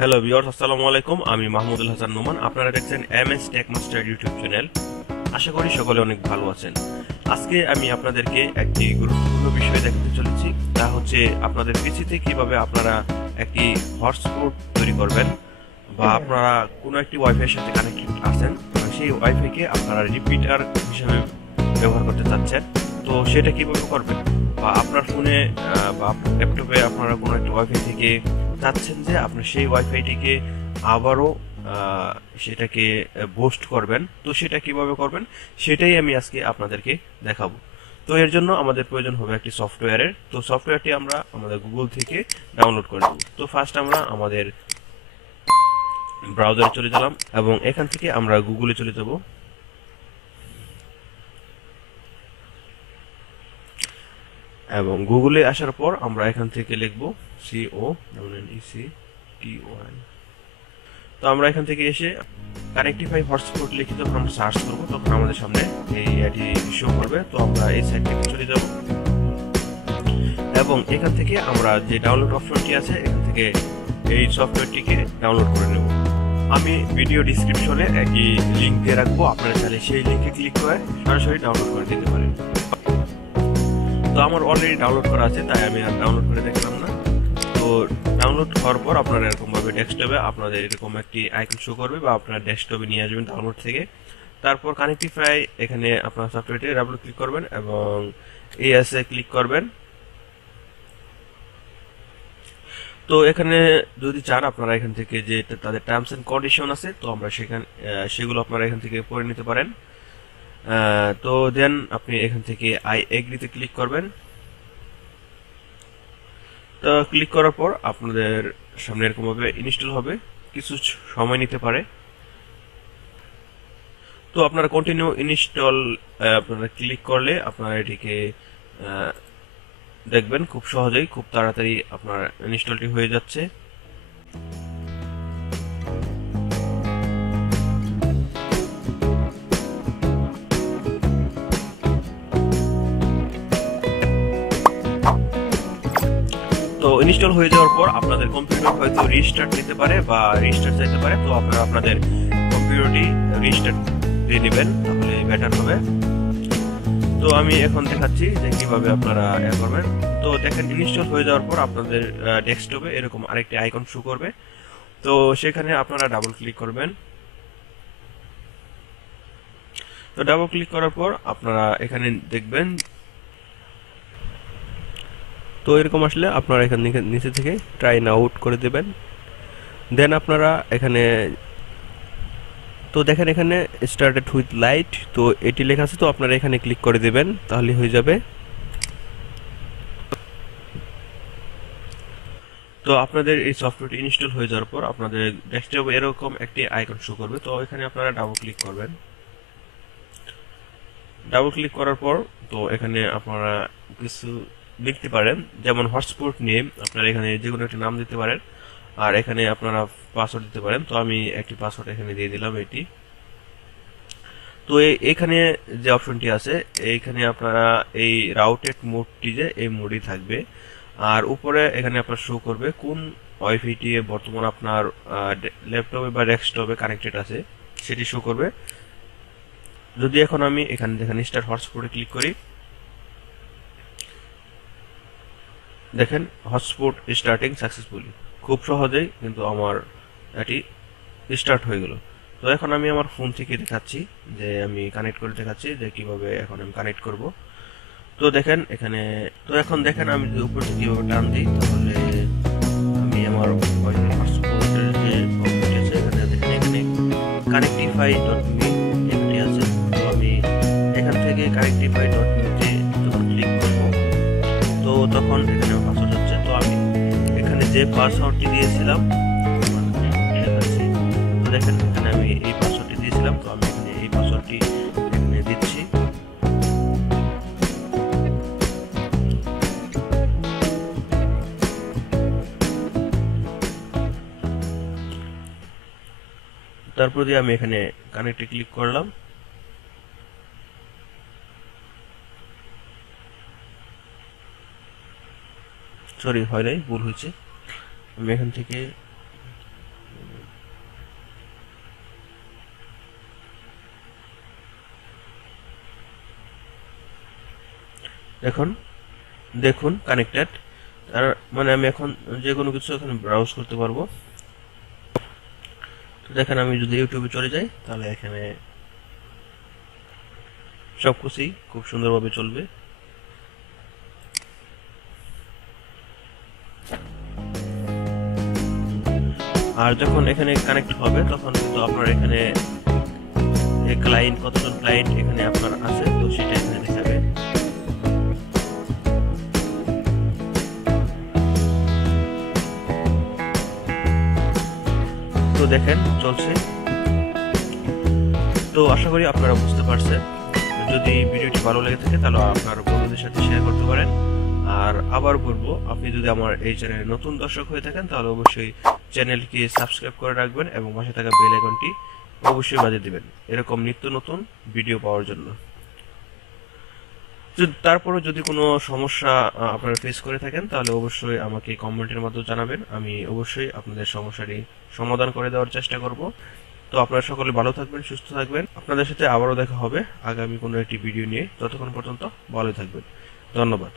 Hello viewers, আসসালামু আলাইকুম। আমি মাহমুদুল হাসান নোমান। আপনারা দেখছেন M S tech master YouTube channel. আশা করি সকলে অনেক ভালো আছেন। আজকে আমি আপনাদেরকে একটি গুরুত্বপূর্ণ বিষয় দেখাতে চলেছি, তা হচ্ছে আপনাদের পিসিতে কিভাবে আপনারা একটি হটস্পট তৈরি করবেন, বা আপনারা কোনো একটি ওয়াইফাই এর সাথে কানেক্টেড আছেন, সেই ওয়াইফাইকে আপনারা রিপিটার হিসেবে ব্যবহার করতে চাচ্ছেন। তো সেটা কিভাবে করবেন, বা আপনার ফোনে বা ল্যাপটপে আপনারা কোনো একটা ওয়াইফাই থেকে চাচ্ছেন যে আপনি সেই ওয়াইফাইটিকে আবারও সেটাকে বুস্ট করবেন, তো সেটা কিভাবে করবেন সেটাই আমি আজকে আপনাদেরকে দেখাবো। তো এর জন্য আমাদের প্রয়োজন হবে একটি সফটওয়্যারের। তো সফটওয়্যারটি আমরা আমাদের গুগল থেকে ডাউনলোড করে দেব। তো ফার্স্ট আমরা আমাদের ব্রাউজারে চলে গেলাম এবং এখান থেকে আমরা গুগলে চলে যাব এবং গুগলে আসার পর আমরা এখান থেকে লিখব CONNECTY। তো আমরা এখান থেকে এসে কানেক্টিফাই হটস্পট লিখে যখন আমরা সার্চ করব তখন আমাদের সামনে এই এটি শো করবে। তো আমরা এই সাইটটিতে চলে যাব এবং এখান থেকে আমরা যে ডাউনলোড অপশনটি আছে এখান থেকে এই সফটওয়্যারটিকে ডাউনলোড করে নেব। আমি ভিডিও ডিসক্রিপশনে একটি লিঙ্ক দিয়ে রাখবো, আপনারা চাইলে সেই লিঙ্কে ক্লিক করে সরাসরি ডাউনলোড করে দিতে পারেন। তো আমার অলরেডি ডাউনলোড করা আছে, তাই আমি আর ডাউনলোড করে দেখলাম না। তো ডাউনলোড হওয়ার পর আপনারা এরকম ভাবে ডেস্কটপে আপনাদের এরকম একটি আইকন শো করবে, বা আপনারা ডেস্কটপে নিয়ে আসবেন ডাউনলোড থেকে। তারপর কানেক্টিফাই এখানে আপনার সফটওয়্যারটি ডাবল ক্লিক করবেন এবং এই এসে ক্লিক করবেন। তো এখানে যদি চান আপনারা এখান থেকে যে তাদের টার্মস এন্ড কন্ডিশন আছে, তো আমরা সেগুলো আপনারা এখান থেকে পড়ে নিতে পারেন। তো দেন আপনি এখান থেকে আই এগ্রিতে ক্লিক করবেন। তো ক্লিক করার পর আপনাদের সামনে এরকম ভাবে ইনস্টল হবে, কিছু সময় নিতে পারে। তো আপনারা কন্টিনিউ ইনস্টল আপনারা ক্লিক করলে আপনারা এটিকে দেখবেন খুব সহজেই, খুব তাড়াতাড়ি আপনার ইনস্টলটি হয়ে যাচ্ছে। তো ইনস্টল হয়ে যাওয়ার পর আপনাদের কম্পিউটার হয়তো রিস্টার্ট নিতে পারে বা রিস্টার্ট চাইতে পারে। তো আপনারা আপনাদের কম্পিউটারটি রিস্টার্ট দিয়ে নেবেন, তাহলে বেটার হবে। তো আমি এখন দেখাচ্ছি যে কিভাবে আপনারা করবেন। তো দেখেন ইনস্টল হয়ে যাওয়ার পর আপনাদের ডেস্কটপে এরকম আরেকটি আইকন শো করবে। তো সেখানে আপনারা ডাবল ক্লিক করবেন। তো ডাবল ক্লিক করার পর আপনারা এখানে দেখবেন, তো এরকম আসলে আপনারা এখান নিচে থেকে ট্রাই নাও আউট করে দেবেন। দেন আপনারা এখানে, তো দেখেন এখানে স্টার্টেড উইথ লাইট, তো এটি লেখা আছে, তো আপনারা এখানে ক্লিক করে দেবেন, তাহলে হয়ে যাবে। তো আপনাদের এই সফটওয়্যারটি ইনস্টল হয়ে যাওয়ার পর আপনাদের ডেস্কটপে এরকম একটি আইকন শো করবে। তো এখানে আপনারা ডাবল ক্লিক করবেন। ডাবল ক্লিক করার পর তো এখানে আপনারা কিছু লিখতে পারেন, যেমন হটস্পট নেম, আপনারা এখানে যে কোনো একটি নাম দিতে পারেন, আর এখানে আপনারা পাসওয়ার্ড দিতে পারেন। তো আমি একটি পাসওয়ার্ড এখানে দিয়ে দিলাম এটি। তো এখানে যে অপশনটি আছে এইখানে আপনারা এই রাউটেড মোডটি, যে এই মোডই থাকবে, আর উপরে এখানে আপনার শো করবে কোন ওয়াইফাইটি বর্তমান আপনার ল্যাপটপে বা ডেস্কটপে কানেক্টেড আছে সেটি শো করবে। যদি এখন আমি এখানে দেখেন স্টার্ট হটস্পটে ক্লিক করি, দেখেন হটস্পট স্টার্টিং সাকসেসফুলি, খুব সহজেই কিন্তু আমার এটি স্টার্ট হয়ে গেল। তো এখন আমি আমার ফোন থেকে দেখাচ্ছি, যে আমি কানেক্ট করে দেখাচ্ছি যে কিভাবে এখন আমি কানেক্ট করব। তো দেখেন এখানে, তো এখন দেখেন আমি যদি উপর থেকে কিভাবে টান দিই, তাহলে আমি আমার হটস্পটের যে অপশনটি আছে এখানে দেখেন, এখানে কানেক্টিফাই ডট মি একটি আছে। তো আমি এখান থেকে কানেক্টিফাই ডট মিতে যখন ক্লিক করব, তো তখন এখানে পাসওয়ার্ড হচ্ছে। তো আমি এখানে যে পাসওয়ার্ডটি দিয়েছিলাম দেখাচ্ছি, তো দেখেন এখানে আমি এই পাসওয়ার্ডটি দিয়েছিলাম, তো আমি এখানে এই পাসওয়ার্ডটি এখানে দিচ্ছি। তারপর দিয়ে আমি এখানে কানেক্টে ক্লিক করলাম। সরি, হয় নাই, ভুল হয়েছে। আমি এখান থেকে এখন দেখুন কানেক্টেড, তার মানে আমি এখন যে কোনো কিছু এখানে ব্রাউজ করতে পারবো। তো দেখেন আমি যদি ইউটিউবে চলে যাই তাহলে এখানে সবকিছুই খুব সুন্দরভাবে চলবে। আর যখন এখানে কানেক্ট হবে তখন কিন্তু আপনার এখানে ক্লায়েন্ট, কতজন ক্লায়েন্ট এখানে আপনার আছে তো সেটা এখানে দেখাবে। তো দেখেন চলছে। তো আশা করি আপনারা বুঝতে পারছেন। যদি ভিডিওটি ভালো লেগে থাকে তাহলে আপনার বন্ধুদের সাথে শেয়ার করতে পারেন। আর আবার বলবো, আপনি যদি আমার এই চ্যানেলে নতুন দর্শক হয়ে থাকেন তাহলে অবশ্যই চ্যানেলটি সাবস্ক্রাইব করে রাখবেন এবং পাশে থাকা বেল আইকনটি অবশ্যই বাজিয়ে দিবেন এরকম নিত্য নতুন ভিডিও পাওয়ার জন্য। তারপরে যদি কোনো সমস্যা আপনারা ফেস করে থাকেন তাহলে অবশ্যই আমাকে কমেন্টের মাধ্যমে জানাবেন, আমি অবশ্যই আপনাদের সমস্যাটি সমাধান করে দেওয়ার চেষ্টা করব। তো আপনারা সকলে ভালো থাকবেন, সুস্থ থাকবেন। আপনাদের সাথে আবারও দেখা হবে আগামী কোনো একটি ভিডিও নিয়ে। ততক্ষণ পর্যন্ত ভালো থাকবেন। ধন্যবাদ।